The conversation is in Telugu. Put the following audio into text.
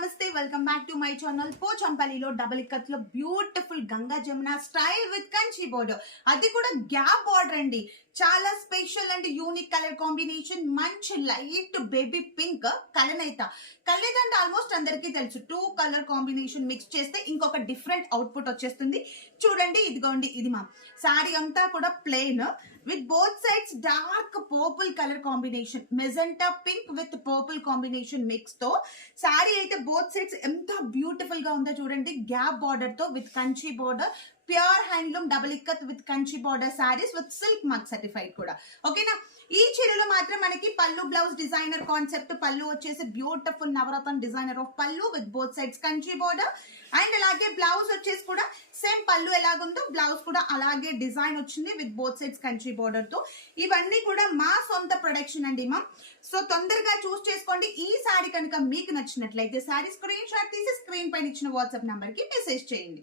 నమస్తే welcome back to my channel. పోచంపల్లిలో డబుల్ ఇక్కత్ లో beautiful Ganga Jamuna style with Kanchi border, అది కూడా గ్యాప్ బార్డర్ అండి. చాలా special and unique colour combination, మంచి లైట్ బేబీ పింక్ కలనైత అంటే ఆల్మోస్ట్ అందరికీ తెలుసు. 2 కలర్ కాంబినేషన్ మిక్స్ చేస్తే ఇంకొక డిఫరెంట్ అవుట్పుట్ వచ్చేస్తుంది. చూడండి, ఇదిగోండి, ఇది మా శారీ అంతా కూడా plain with both sides dark purple colour combination, magenta pink with purple combination mix తో శారీ అయితే బోత్ సైడ్స్ ఎంత బ్యూటిఫుల్ గా ఉందో చూడండి. గ్యాప్ బార్డర్ తో with Kanchi border, pure handloom double ikat with Kanchi border saris with silk mark certified కూడా. ఓకేనా, ఈ చీరలో మాత్రం మనకి పల్లు బ్లౌజ్ డిజైనర్ కాన్సెప్ట్. పల్లు వచ్చేసి బ్యూటిఫుల్ నవరత్న డిజైనర్ ఆఫ్ పల్లు with both sides Kanchi border, and అలాగే బ్లౌజ్ వచ్చేసి కూడా సేమ్ పల్లు ఎలాగుందో బ్లౌజ్ కూడా అలాగే డిజైన్ వచ్చింది with both sides Kanchi border తో. ఇవన్నీ కూడా మా సొంత ప్రొడక్షన్ అండి మా. సో తొందరగా చూస్ చేసుకోండి. ఈ సారీ కనుక మీకు నచ్చినట్లయితే సారీ స్క్రీన్ షాట్ తీసి స్క్రీన్ పైన ఇచ్చిన వాట్సాప్ నంబర్ కి మెసేజ్ చేయండి.